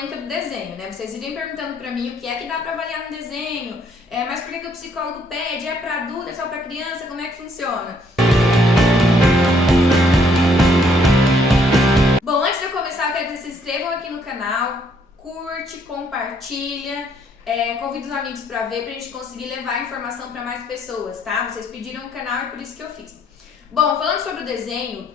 polêmica do desenho, né? Vocês vivem perguntando pra mim o que é que dá pra avaliar no desenho, mas por que o psicólogo pede? É pra adulto, é só pra criança? Como é que funciona? Bom, antes de eu começar, eu quero que vocês se inscrevam aqui no canal, curte, compartilha, convida os amigos pra ver, pra gente conseguir levar a informação pra mais pessoas, tá? Vocês pediram o canal, é por isso que eu fiz. Bom, falando sobre o desenho,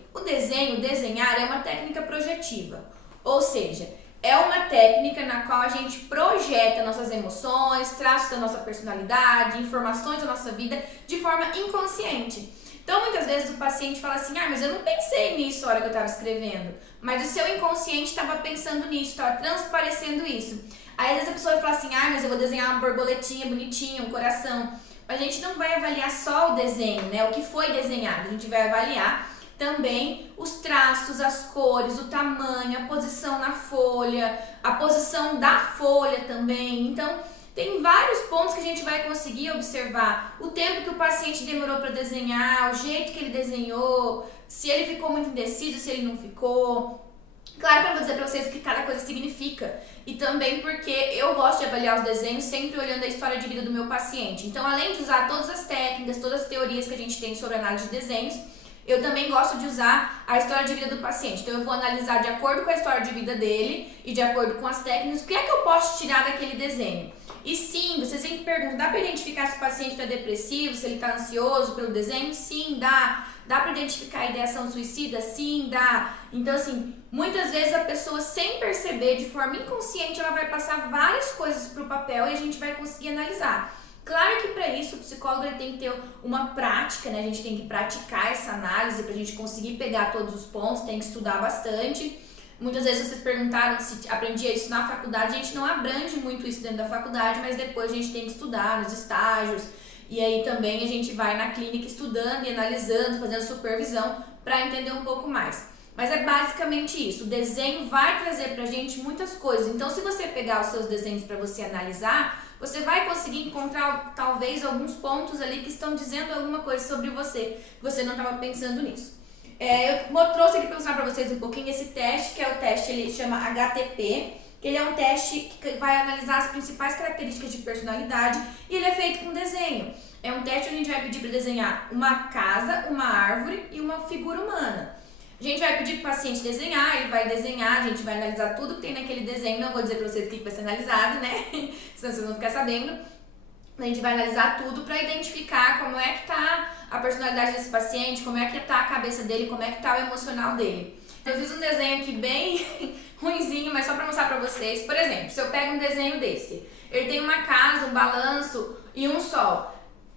desenhar é uma técnica projetiva, ou seja, é uma técnica na qual a gente projeta nossas emoções, traços da nossa personalidade, informações da nossa vida de forma inconsciente. Então, muitas vezes o paciente fala assim, mas eu não pensei nisso na hora que eu estava escrevendo, mas o seu inconsciente estava pensando nisso, estava transparecendo isso. Aí, às vezes a pessoa fala assim, mas eu vou desenhar uma borboletinha bonitinha, um coração. A gente não vai avaliar só o desenho, né? O que foi desenhado, a gente vai avaliar também os traços, as cores, o tamanho, a posição na folha, a posição da folha também. Então, tem vários pontos que a gente vai conseguir observar. O tempo que o paciente demorou para desenhar, o jeito que ele desenhou, se ele ficou muito indeciso, se ele não ficou. Claro que eu vou dizer para vocês o que cada coisa significa. E também porque eu gosto de avaliar os desenhos sempre olhando a história de vida do meu paciente. Então, além de usar todas as técnicas, todas as teorias que a gente tem sobre análise de desenhos, eu também gosto de usar a história de vida do paciente. Então, eu vou analisar de acordo com a história de vida dele e de acordo com as técnicas, o que é que eu posso tirar daquele desenho. E sim, vocês sempre perguntam, dá para identificar se o paciente está depressivo, se ele está ansioso pelo desenho? Sim, dá. Dá para identificar a ideação suicida? Sim, dá. Então, assim, muitas vezes a pessoa, sem perceber, de forma inconsciente, ela vai passar várias coisas para o papel e a gente vai conseguir analisar. Claro que para isso o psicólogo ele tem que ter uma prática, né? A gente tem que praticar essa análise para a gente conseguir pegar todos os pontos, tem que estudar bastante. Muitas vezes vocês perguntaram se aprendia isso na faculdade, a gente não abrange muito isso dentro da faculdade, mas depois a gente tem que estudar nos estágios. E aí também a gente vai na clínica estudando e analisando, fazendo supervisão para entender um pouco mais. Mas é basicamente isso, o desenho vai trazer pra gente muitas coisas. Então, se você pegar os seus desenhos para você analisar, você vai conseguir encontrar talvez alguns pontos ali que estão dizendo alguma coisa sobre você, que você não estava pensando nisso. Eu trouxe aqui para mostrar para vocês um pouquinho esse teste, que é o teste, ele chama HTP, que ele é um teste que vai analisar as principais características de personalidade e ele é feito com desenho. É um teste onde a gente vai pedir para desenhar uma casa, uma árvore e uma figura humana. A gente vai pedir para o paciente desenhar, ele vai desenhar, a gente vai analisar tudo que tem naquele desenho, não vou dizer para vocês o que vai ser analisado, né? Senão vocês vão ficar sabendo. A gente vai analisar tudo para identificar como é que tá a personalidade desse paciente, como é que tá a cabeça dele, como é que tá o emocional dele. Eu fiz um desenho aqui bem ruinzinho, mas só para mostrar para vocês. Por exemplo, se eu pego um desenho desse, ele tem uma casa, um balanço e um sol.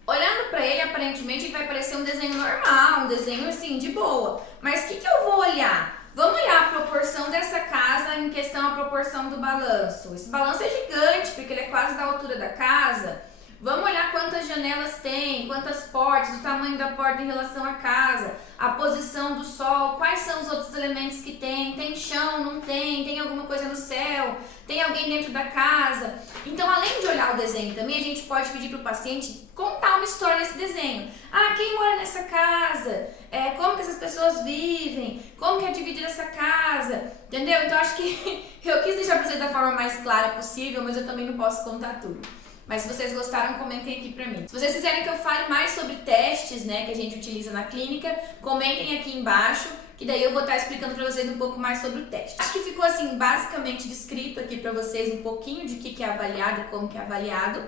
Olhando para ele, aparentemente, ele vai parecer um desenho normal, um desenho assim, de boa. Mas o que eu vou olhar? Vamos olhar a proporção dessa casa em questão à proporção do balanço. Esse balanço é gigante, porque ele é quase da altura da casa. Vamos olhar quantas janelas tem, quantas portas, o tamanho da porta em relação à casa, a posição do sol, quais são os outros elementos que tem chão, não tem alguma coisa no céu, tem alguém dentro da casa. Então, além de olhar o desenho também, a gente pode pedir para o paciente contar uma história desse desenho. Quem mora nessa casa? Como que essas pessoas vivem? Como que é dividida essa casa? Entendeu? Então, acho que eu quis deixar para vocês da forma mais clara possível, mas eu também não posso contar tudo. Mas se vocês gostaram, comentem aqui pra mim. Se vocês quiserem que eu fale mais sobre testes, né, que a gente utiliza na clínica, comentem aqui embaixo, que daí eu vou estar explicando pra vocês um pouco mais sobre o teste. Acho que ficou assim, basicamente descrito aqui pra vocês um pouquinho de que é avaliado e como que é avaliado.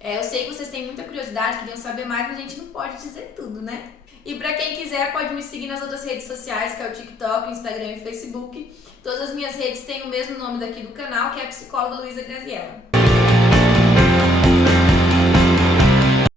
Eu sei que vocês têm muita curiosidade, queriam saber mais, mas a gente não pode dizer tudo, né? E pra quem quiser, pode me seguir nas outras redes sociais, que é o TikTok, o Instagram e o Facebook. Todas as minhas redes têm o mesmo nome daqui do canal, que é a psicóloga Luísa Graziella.